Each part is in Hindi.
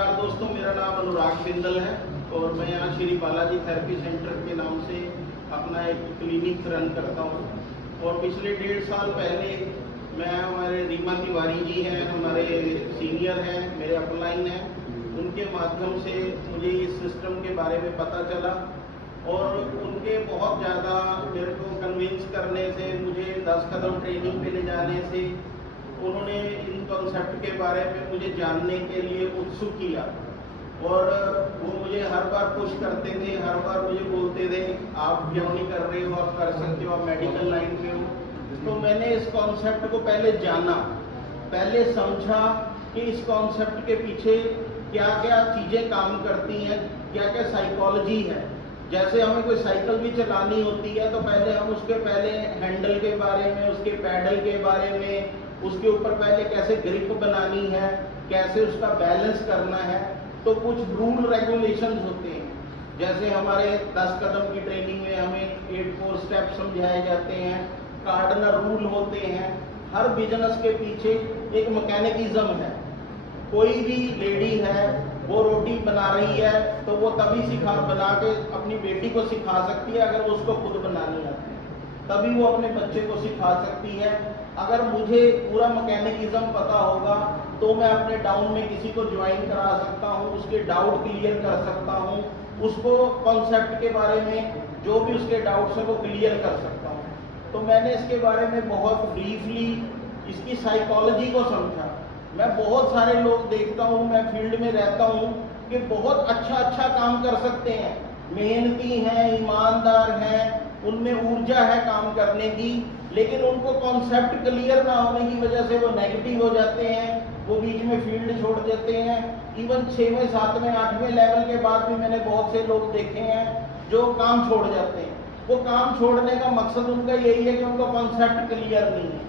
नमस्कार दोस्तों, मेरा नाम अनुराग बिंदल है और मैं यहाँ श्री बालाजी थेरेपी सेंटर के नाम से अपना एक क्लिनिक रन करता हूँ। और पिछले 1.5 साल पहले मैं हमारे रीमा तिवारी जी हैं, हमारे सीनियर हैं, मेरे अपलाइन हैं, उनके माध्यम से मुझे इस सिस्टम के बारे में पता चला और उनके बहुत ज़्यादा मेरे को कन्विंस करने से, मुझे 10 कदम ट्रेनिंग पे ले जाने से उन्होंने इन कॉन्सेप्ट के बारे में मुझे जानने के लिए उत्सुक किया। और वो मुझे हर बार पुश करते थे, हर बार मुझे बोलते थे आप क्यों नहीं कर रहे हो, आप कर सकते हो, आप मेडिकल लाइन में हो। तो मैंने इस कॉन्सेप्ट को पहले जाना, पहले समझा कि इस कॉन्सेप्ट के पीछे क्या क्या चीज़ें काम करती हैं, क्या क्या साइकोलॉजी है। जैसे हमें कोई साइकिल भी चलानी होती है तो पहले हम उसके पहले हैंडल के बारे में, उसके पैडल के बारे में, उसके ऊपर पहले कैसे ग्रिप बनानी है, कैसे उसका बैलेंस करना है, तो कुछ रूल रेगुलेशंस होते हैं। जैसे हमारे 10 कदम की ट्रेनिंग में हमें 8 स्टेप समझाए जाते हैं, कार्डिनल रूल होते हैं। हर बिजनेस के पीछे एक मैकेनिज्म है। कोई भी लेडी है, वो रोटी बना रही है तो वो तभी बना के अपनी बेटी को सिखा सकती है अगर वो उसको खुद बनानी आती है, तभी वो अपने बच्चे को सिखा सकती है। अगर मुझे पूरा मैकेनिज्म पता होगा तो मैं अपने डाउन में किसी को ज्वाइन करा सकता हूँ, उसके डाउट क्लियर कर सकता हूँ, उसको कॉन्सेप्ट के बारे में जो भी उसके डाउट्स हैं वो क्लियर कर सकता हूँ। तो मैंने इसके बारे में बहुत ब्रीफली इसकी साइकोलॉजी को समझा। मैं बहुत सारे लोग देखता हूँ, मैं फील्ड में रहता हूँ कि बहुत अच्छा काम कर सकते हैं, मेहनती हैं, ईमानदार हैं, उनमें ऊर्जा है काम करने की, लेकिन उनको कॉन्सेप्ट क्लियर ना होने की वजह से वो नेगेटिव हो जाते हैं, वो बीच में फील्ड छोड़ देते हैं। इवन 6वें 7वें 8वें लेवल के बाद भी मैंने बहुत से लोग देखे हैं जो काम छोड़ जाते हैं। वो काम छोड़ने का मकसद उनका यही है कि उनको कॉन्सेप्ट क्लियर नहीं है।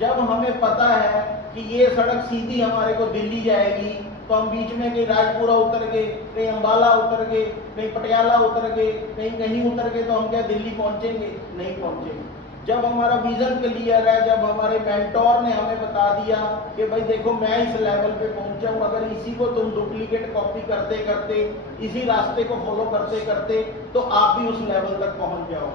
जब हमें पता है कि ये सड़क सीधी हमारे को दिल्ली जाएगी तो हम बीच में कहीं राजपुरा उतर गए, कहीं अम्बाला उतर गए, कहीं पटियाला उतर गए, कहीं उतर गए, तो हम क्या दिल्ली पहुंचेंगे? नहीं पहुंचेंगे। जब हमारा विजन क्लियर है, जब हमारे मेंटोर ने हमें बता दिया कि भाई देखो मैं इस लेवल पे पहुंचा हूँ, अगर इसी को तुम डुप्लीकेट कॉपी करते करते, इसी रास्ते को फॉलो करते करते, तो आप भी उस लेवल तक पहुंच जाओ।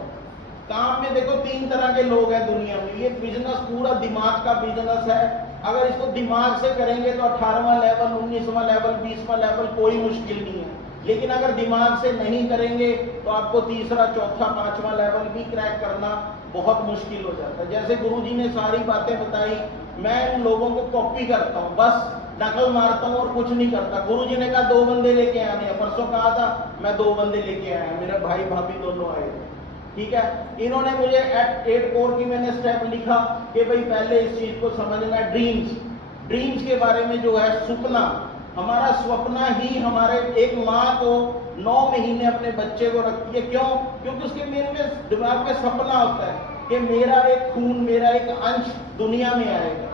काम में देखो 3 तरह के लोग हैं दुनिया में। ये बिजनेस पूरा दिमाग का बिजनेस है। अगर इसको दिमाग से करेंगे तो 18वां लेवल, 19वां लेवल, 20वां लेवल कोई मुश्किल नहीं है। लेकिन अगर दिमाग से नहीं करेंगे तो आपको 3रा, 4था, 5वां लेवल भी क्रैक करना बहुत मुश्किल हो जाता है। जैसे गुरुजी ने सारी बातें बताई, मैं इन लोगों को कॉपी करता हूँ, बस नकल मारता हूँ और कुछ नहीं करता। गुरुजी ने कहा 2 बंदे लेके आने हैं, परसों कहा था मैं 2 बंदे लेके आया, मेरे भाई भाभी दोनों आए, ठीक है। इन्होंने मुझे 8 कोर की मैंने स्टेप लिखा कि भाई पहले इस चीज को समझना, ड्रीम्स के बारे में जो है, सपना, हमारा स्वप्न ही हमारे एक माँ को 9 महीने अपने बच्चे को रखती है। क्यों? क्योंकि उसके मेरे में दिमाग में सपना होता है कि मेरा एक खून, मेरा एक अंश दुनिया में आएगा।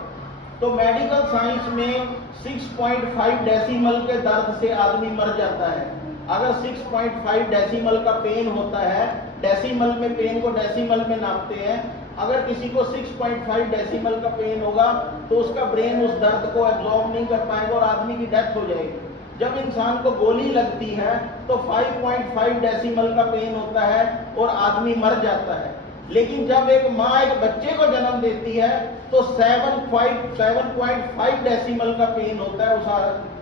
तो मेडिकल साइंस में 6.5 डेसिमल के दर्द से आदमी मर जाता है। अगर 6.5 डेसिमल का पेन होता है, डेसिमल में पेन को डेसिमल में नापते हैं, अगर किसी को 6.5 डेसिमल का पेन होगा तो उसका ब्रेन उस दर्द को एब्जॉर्ब नहीं कर पाएगा और आदमी की डेथ हो जाएगी। जब इंसान को गोली लगती है तो 5.5 डेसिमल का पेन होता है और आदमी मर जाता है। लेकिन जब एक माँ एक बच्चे को जन्म देती है तो 7.5 डेसिमल का पेन होता है, उस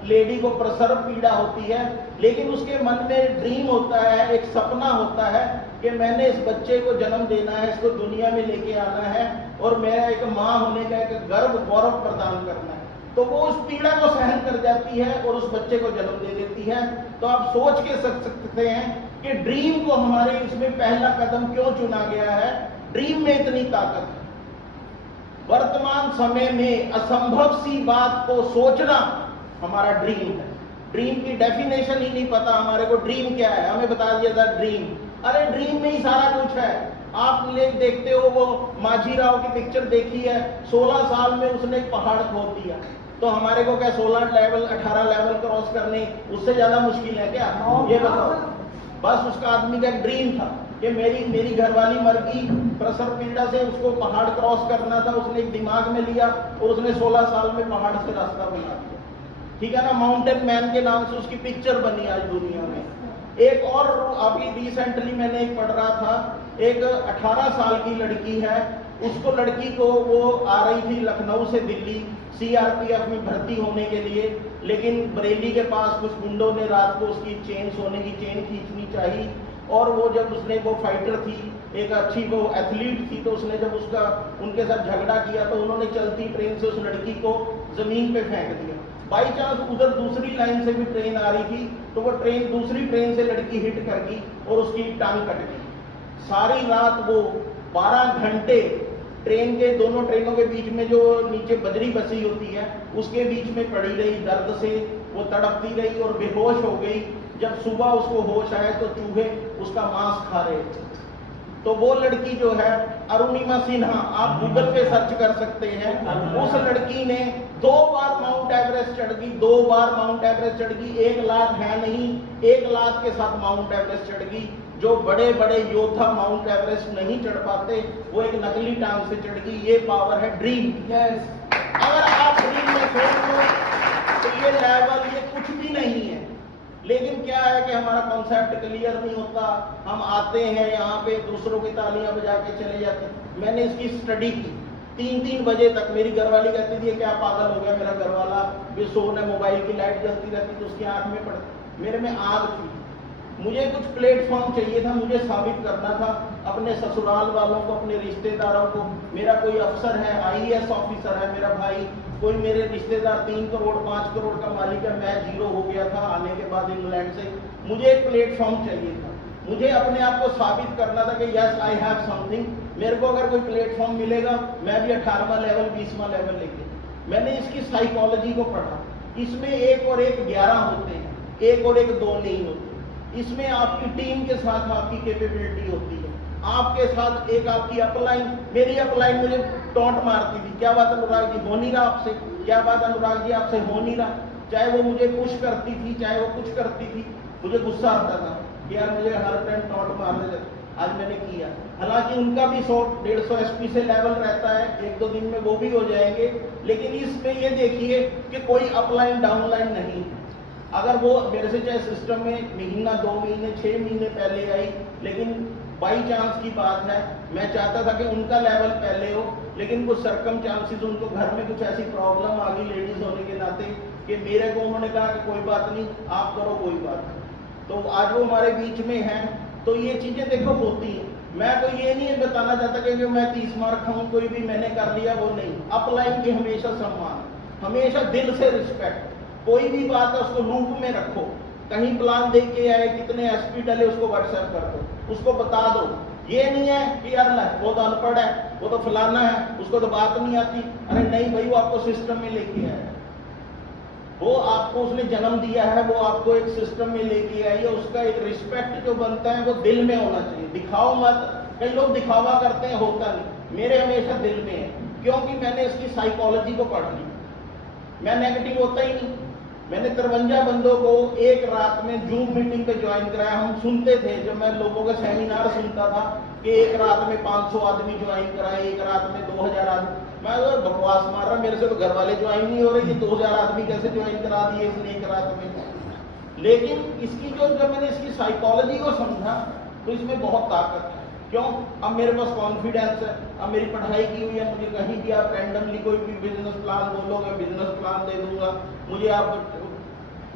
लेडी को प्रसव पीड़ा होती है। लेकिन उसके मन में ड्रीम होता है, एक सपना होता है कि मैंने इस बच्चे को जन्म देना है, इसको दुनिया में लेके आना है और मेरा एक माँ होने का एक गर्व, गौरव प्रदान करना है। तो वो उस पीड़ा को सहन कर जाती है और उस बच्चे को जन्म दे देती है। तो आप सोच के सकते हैं कि ड्रीम को हमारे इसमें पहला कदम क्यों चुना गया है। ड्रीम में इतनी ताकत है। वर्तमान समय में असंभव सी बात को सोचना हमारा ड्रीम है। ड्रीम की डेफिनेशन ही नहीं पता हमारे को, ड्रीम क्या है, हमें बता दिया था ड्रीम। अरे ड्रीम में ही सारा कुछ है। आप लोग देखते हो वो माझी राव की पिक्चर देखी है, 16 साल में उसने एक पहाड़ खोद दिया। तो हमारे को क्या 16 लेवल 18 लेवल क्रॉस करने उससे ज्यादा मुश्किल है क्या? ये बताओ। बस उसका आदमी का एक ड्रीम था कि मेरी घरवाली मर गई प्रसव पीड़ा से, उसको पहाड़ क्रॉस करना था। उसने एक दिमाग में लिया और उसने 16 साल में पहाड़ से रास्ता बना दिया। ठीक है ना, माउंटेन मैन के नाम से उसकी पिक्चर बनी आज दुनिया में। एक और अभी रिसेंटली मैंने एक पढ़ रहा था, एक 18 साल की लड़की है, उसको लड़की को वो आ रही थी लखनऊ से दिल्ली सीआरपीएफ में भर्ती होने के लिए, लेकिन बरेली के पास कुछ गुंडों ने रात को उसकी चेन, सोने की चेन खींचनी चाहिए, और वो जब उसने, वो फाइटर थी, एक अच्छी वो एथलीट थी, तो उसने जब उसका उनके साथ झगड़ा किया तो उन्होंने चलती ट्रेन से उस लड़की को जमीन पे फेंक दिया। बाई चांस उधर दूसरी लाइन से भी ट्रेन आ रही थी, तो वो ट्रेन, दूसरी ट्रेन से लड़की हिट कर गई और उसकी टांग कट गई। सारी रात वो 12 घंटे ट्रेन के, दोनों ट्रेनों के बीच में जो नीचे बजरी बसी होती है उसके बीच में पड़ी रही, दर्द से वो तड़पती रही और बेहोश हो गई। जब सुबह उसको होश आया तो चूहे उसका मांस खा रहे थे। तो वो लड़की जो है अरुणिमा सिन्हा, आप गूगल पे सर्च कर सकते हैं, उस लड़की ने 2 बार माउंट एवरेस्ट चढ़ गई, 2 बार माउंट एवरेस्ट चढ़ गई। 1 लाख है नहीं, 1 लाख के साथ माउंट एवरेस्ट चढ़ गई। जो बड़े बड़े योद्धा माउंट एवरेस्ट नहीं चढ़ पाते, वो एक नकली टांग से चढ़ गई। ये पावर है ड्रीम। अगर आप ड्रीम में सोच लो तो ये लेवल, ये कुछ भी नहीं है। लेकिन क्या है कि हमारा कॉन्सेप्ट क्लियर नहीं होता, हम आते हैं यहाँ पे दूसरों की तालियां बजा के चले जाते हैं। मैंने इसकी स्टडी की 3-3 बजे तक। मेरी घरवाली कहती थी क्या पागल हो गया मेरा घरवाला, भी सोने, मोबाइल की लाइट जलती रहती तो उसकी आंख में पड़ती। मेरे में आग थी, मुझे कुछ प्लेटफॉर्म चाहिए था, मुझे साबित करना था अपने ससुराल वालों को, अपने रिश्तेदारों को। मेरा कोई अफसर है, आईएएस ऑफिसर है मेरा भाई, कोई मेरे रिश्तेदार 3 करोड़ 5 करोड़ का मालिक है, मैं जीरो हो गया था आने के बाद इंग्लैंड से। मुझे एक प्लेटफॉर्म चाहिए था, मुझे अपने आप को साबित करना था कि यस आई हैव समथिंग। मेरे को अगर कोई प्लेटफॉर्म मिलेगा, मैं भी 18वां लेवल 20वां लेवल लेके। मैंने इसकी साइकोलॉजी को पढ़ा। इसमें 1 और 1 11 होते हैं, 1 और 1 2 नहीं होते। इसमें आपकी टीम के साथ आपकी कैपेबिलिटी होती है, आपके साथ एक आपकी अपलाइन। मेरी अपलाइन मुझे टॉन्ट मारती थी, क्या बात अनुराग जी हो नहीं रहा आपसे, क्या बात अनुराग जी आपसे हो नहीं रहा। चाहे वो मुझे पुश करती थी, चाहे वो कुछ करती थी, मुझे गुस्सा आता था कि यार मुझे हर टाइम टॉन्ट मारने देते। आज मैंने किया, हालांकि उनका भी 100-150 एसपी से लेवल रहता है, 1-2 दिन में वो भी हो जाएंगे। लेकिन इसमें ये देखिए कि कोई अपलाइन डाउनलाइन नहीं है। अगर वो मेरे से चाहे सिस्टम में महीना, 2 महीने, 6 महीने पहले आई, लेकिन बाई चांस की बात है, मैं चाहता था कि उनका लेवल पहले हो, लेकिन कुछ सरकम चांसेस, उनको घर में कुछ ऐसी प्रॉब्लम आ गई लेडीज होने के नाते कि मेरे को उन्होंने कहा कि कोई बात नहीं, आप करो, कोई बात नहीं। तो आज वो हमारे बीच में हैं। तो ये चीजें देखो होती हैं। मैं कोई ये नहीं बताना चाहता कि मैं 30 मार्क खाऊं, कोई भी मैंने कर लिया, वो नहीं। अपलाइन की हमेशा सम्मान, हमेशा दिल से रिस्पेक्ट। कोई भी बात है उसको लूप में रखो। कहीं प्लान देख के आए, कितने एसपी डले, उसको व्हाट्सएप कर दो, उसको बता दो। ये नहीं है कि यार वो तो अनपढ़ है, वो तो फलाना है, उसको तो बात नहीं आती। अरे नहीं भाई, वो आपको सिस्टम में लेके आया है, वो आपको, उसने जन्म दिया है, वो आपको एक सिस्टम में लेके आई है। उसका एक रिस्पेक्ट जो बनता है वो दिल में होना चाहिए। दिखाओ मत, कई लोग दिखावा करते हैं, होता नहीं। मेरे हमेशा दिल में है, क्योंकि मैंने इसकी साइकोलॉजी को पढ़ ली। मैं नेगेटिव होता ही नहीं। मैंने 53 बंदों को एक रात में जूम मीटिंग पे ज्वाइन कराया। हम सुनते थे, जब मैं लोगों का सेमिनार सुनता था कि एक रात में 500 आदमी ज्वाइन कराए, एक रात में 2000 आदमी। मैं बकवास मार रहा, मेरे से तो घर वाले ज्वाइन नहीं हो रहे, ये 2000 आदमी कैसे ज्वाइन करा दिए इसने एक रात में। लेकिन इसकी जब मैंने इसकी साइकोलॉजी को समझा तो इसमें बहुत ताकत है। क्यों? अब मेरे पास कॉन्फिडेंस है, अब मेरी पढ़ाई की हुई है, मुझे कहीं भी आप रैंडमली कोई भी बिजनेस प्लान बोलोगे, बिजनेस प्लान दे दूंगा। मुझे आप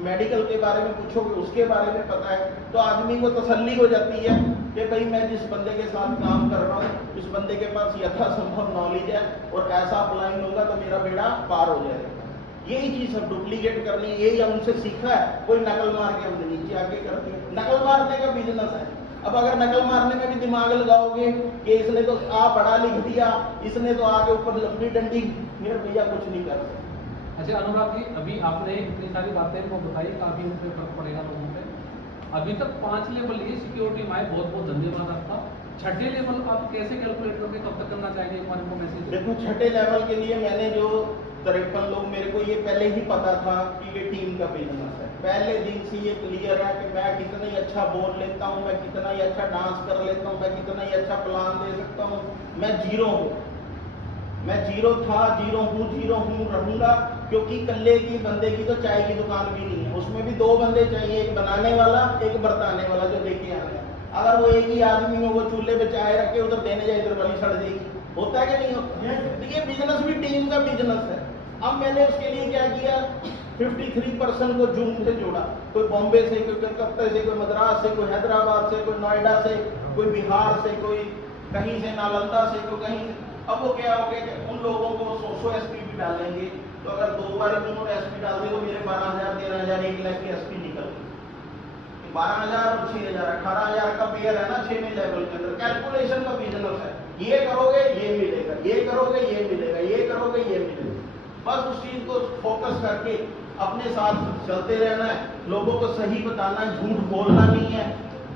मेडिकल के बारे में पूछोगे, उसके बारे में पता है, तो आदमी को तसल्ली हो जाती है कि भाई मैं जिस बंदे के साथ काम कर रहा हूँ, उस बंदे के पास यथासंभव नॉलेज है और ऐसा अप्लाइन होगा तो मेरा बेड़ा पार हो जाएगा। यही चीज सब डुप्लीकेट करनी, यही हमसे सीखा है। कोई नकल मार के हमने नीचे आके कर दिया। नकल मारने का बिजनेस है। अब अगर नकल मारने में भी दिमाग लगाओगे कि इसने तो बड़ा लिख दिया, इसने तो आगे ऊपर लंबी डंडी, फिर भैया कुछ नहीं कर सकते। अच्छा अनुराग जी, अभी आपने इतनी सारी बातें को बताई, काफी उन पे फर्क पड़ेगा लोगों पे। अभी तक 5 लेवल ये सिक्योरिटी में आए, बहुत बहुत धन्यवाद आपका। 6ठे लेवल आप कैसे कैलकुलेट करके कब तक करना चाहेंगे, एक बार को मैसेज। देखो 6ठे लेवल के लिए मैंने जो 53 लोग, मेरे को ये पहले ही पता था कि ये टीम का बिजनेस है। पहले दिन से ये क्लियर है कि मैं कितना ही अच्छा बोल लेता हूँ, मैं कितना ही अच्छा डांस कर लेता हूँ, मैं कितना ही अच्छा प्लान दे सकता हूँ। मैं जीरो हूँ, मैं जीरो था, जीरो हूँ, रहूंगा। क्योंकि कल्ले की बंदे की तो चाय की दुकान भी नहीं है, उसमें भी 2 बंदे चाहिए, एक बनाने वाला एक बरताने वाला जो लेके आने। अगर वो एक ही आदमी हो, वो चूल्हे पे चाय रख के उधर देने जाए, इधर वाली सड़ जाएगी। होता है कि नहीं होता? तो ये बिजनेस भी टीम का बिजनेस है। अब मैंने उसके लिए क्या किया, 53% को जूम से जोड़ा। कोई बॉम्बे से, कोई कलकत्ता से, कोई मद्रास से, कोई हैदराबाद से, कोई नोएडा से, कोई बिहार से, कोई कहीं से नालंदा से, कोई कहीं से। अब वो क्या हो गया कि उन लोगों को 100 SP भी डालेंगे, तो अगर 2 बार उन्होंने SP डाल दिए तो मेरे 12,000, 13,000, 1 लाख की SP निकल गई। 12,000 और 6,000, 18,000 का पेयर है ना 6वें लेवल के अंदर। कैलकुलेशन का बिजनेस है, ये करोगे ये मिलेगा, ये करोगे ये मिलेगा, ये करोगे ये मिलेगा। बस उस चीज को फोकस करके अपने साथ चलते रहना है, लोगों को सही बताना है, झूठ बोलना नहीं है।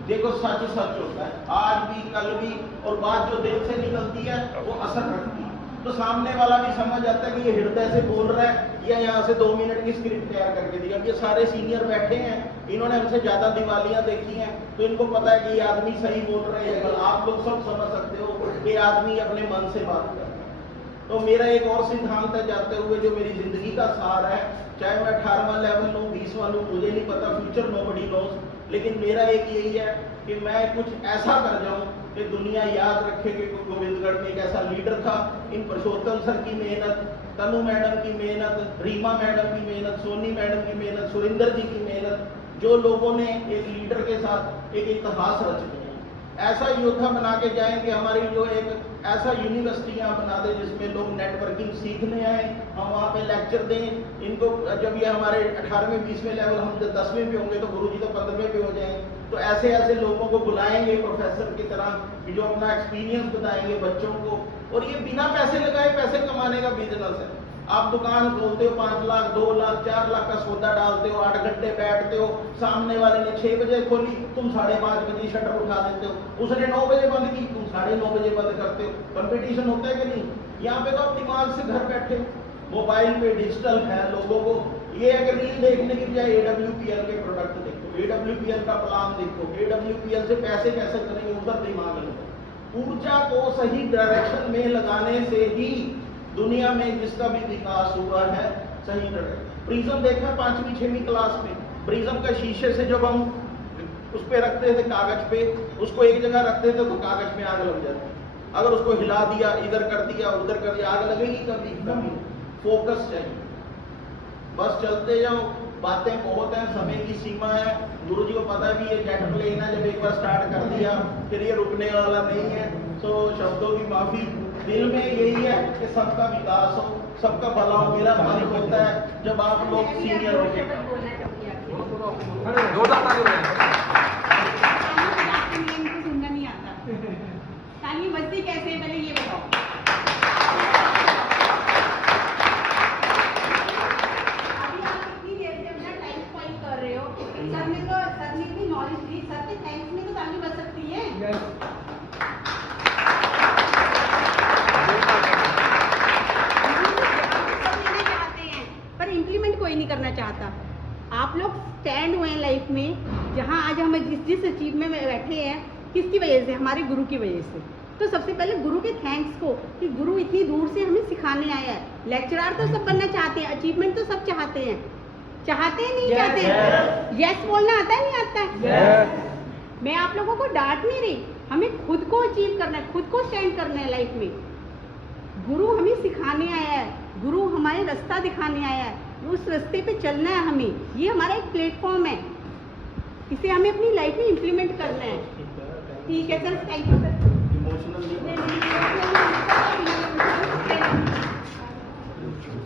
देखो सच सच होता है, आज भी कल भी, और बात जो दिल से निकलती है वो असर रखती है। तो सामने वाला भी समझ आता है कि ये हृदय से बोल रहा है या यहाँ से 2 मिनट की स्क्रिप्ट तैयार करके दिया। ये सारे सीनियर बैठे हैं, इन्होंने हमसे ज्यादा दिवालियां देखी हैं, तो इनको पता है कि ये आदमी सही बोल रहे हैं। कल आप लोग सब समझ सकते हो कि आदमी अपने मन से बात कर रहा है। तो मेरा एक और सिद्धांत है जाते हुए, जो मेरी जिंदगी का सार है, चाहे मैं 18वां लेवल लूँ, 20वां लूँ, मुझे नहीं पता, फ्यूचर नोबडी नोज, लेकिन मेरा एक यही है कि मैं कुछ ऐसा कर जाऊं कि दुनिया याद रखे कि गोविंदगढ़ में एक ऐसा लीडर था। इन पुरुषोत्तम सर की मेहनत, तनु मैडम की मेहनत, रीमा मैडम की मेहनत, सोनी मैडम की मेहनत, सुरेंद्र जी की मेहनत, जो लोगों ने एक लीडर के साथ एक इतिहास रच दिया, ऐसा योद्धा बना के जाएं कि हमारी जो एक ऐसा यूनिवर्सिटियां बना दे जिसमें लोग नेटवर्किंग सीखने आए, हम वहाँ पे लेक्चर दें इनको। जब ये हमारे 18वें 20वें लेवल, हम जब 10वें भी होंगे तो गुरुजी तो 15वें भी हो जाएंगे, तो ऐसे ऐसे लोगों को बुलाएंगे प्रोफेसर की तरह, कि जो अपना एक्सपीरियंस बताएंगे बच्चों को। और ये बिना पैसे लगाए पैसे कमाने का बिजनेस है। आप दुकान खोलते हो, 5 लाख 2 लाख 4 लाख का सौदा डालते हो, 8 घंटे बैठते हो, सामने वाले ने 6 बजे खोली, तुम 5:30 बजे शटर उठा देते हो, उसने 9 बजे बंद की, तुम 9:30 बजे बंद करते हो। कंपटीशन होता है कि नहीं? यहाँ पे तो आप दिमाग से घर बैठे, मोबाइल पे डिजिटल है, लोगों को ये अगर रील देखने की बजाय AWPL के प्रोडक्ट देखो, AWPL का प्लान देखो, AWPL से पैसे कैसे करेंगे उधर दिमाग लगाओ। ऊर्जा को सही डायरेक्शन में लगाने से ही दुनिया में जिसका भी विकास हुआ है सही डायरेक्शन। प्रिज्म देखा 5वीं 6वीं क्लास में, प्रिज्म का शीशे से जब हम उस पे रखते थे कागज पे, उसको एक जगह रखते थे तो कागज में आग लग जाती। अगर उसको हिला दिया, इधर कर दिया, उधर कर दिया, आग लगेगी कभी? कभी। फोकस चाहिए, बस चलते जाओ। बातें बहुत हैं, समय की सीमा है, गुरुजी को पता भी है जेट प्लेन है, जब एक बार स्टार्ट कर दिया फिर ये रुकने वाला नहीं है। तो शब्दों की माफी, दिल में यही है कि सबका विकास हो, सबका भला हो। मेरा मन होता है जब आप लोग सीनियर हो गए। सुनना नहीं आता, ताली बजती कैसे है पहले ये बताओ। अभी आप इतनी देर से अपना टाइम स्पेंड कर रहे हो, सर ने इतनी नॉलेज दी, सर के थैंक्स में तो ताली बज सकती है। कोई नहीं करना चाहता। आप लोग स्टैंड हुए हैं लाइफ में, जहां आज हम जिस अचीवमेंट में बैठे हैं, किसकी वजह से? हमारे गुरु की वजह से। तो सबसे पहले गुरु के थैंक्स को, कि गुरु इतनी दूर से हमें सिखाने आया है। लेक्चरर तो सब बनना चाहते हैं, अचीवमेंट तो सब चाहते हैं, चाहते हैं नहीं चाहते हैं? यस बोलना आता है नहीं आता है? मैं आप लोगों को डांट नहीं रही, हमें खुद को अचीव करना है, खुद को स्टैंड करना है लाइफ में। गुरु हमें सिखाने आया है, गुरु हमारे रास्ता दिखाने आया है, उस रास्ते पे चलना है हमें। ये हमारा एक प्लेटफॉर्म है, इसे हमें अपनी लाइफ में इम्प्लीमेंट करना है। ठीक है sir, thank you sir. Emotional